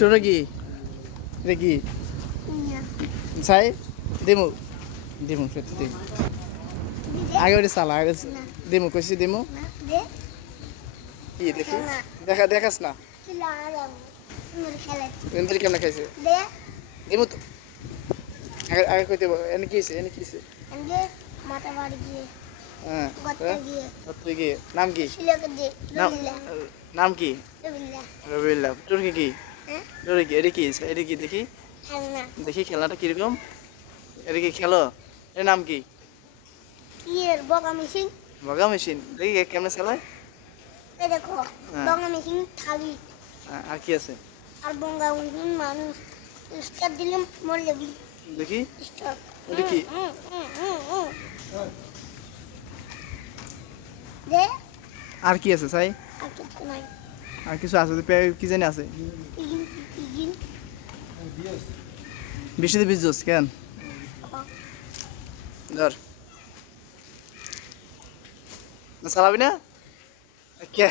তোরা কি এটা কি চাই দিমু দিমু সত্যি দিমু আগে ওটা চালা আগে দিমু কইছি দিমু কি দেখি দেখাস না ইন্দ্র কেমন খাইছে দিমু তো আগে আগে কইতে এনে কি হইছে এনে কি হইছে মাথা বাড়ি গিয়ে হ্যাঁ গর্তে গিয়ে তুই কি নাম কি শিলাকে দিয়ে নাম কি রবিল্লা রবিল্লাহ তোর কি হ্যাঁ তোর কি এটা কি এটা কি দেখি খেলনা দেখি খেলাটা কিরকম এটা কি খেলো এর নাম কি কি এর বগা মেশিন বগা মেশিন দেখি কেমনে চালায় এই দেখো বগা মেশিন থালি আর কি আছে আর বগা মেশিন মানুষ স্টার দিলে মরলে দেখি স্টার এটা কি দে আর কি আছে চাই আর কিছু নাই আর কিছু আছে কি জানি আছে পিগিন পিগিন বৃষ্টিতে ভিজছস কেন ধর চালাবি না কে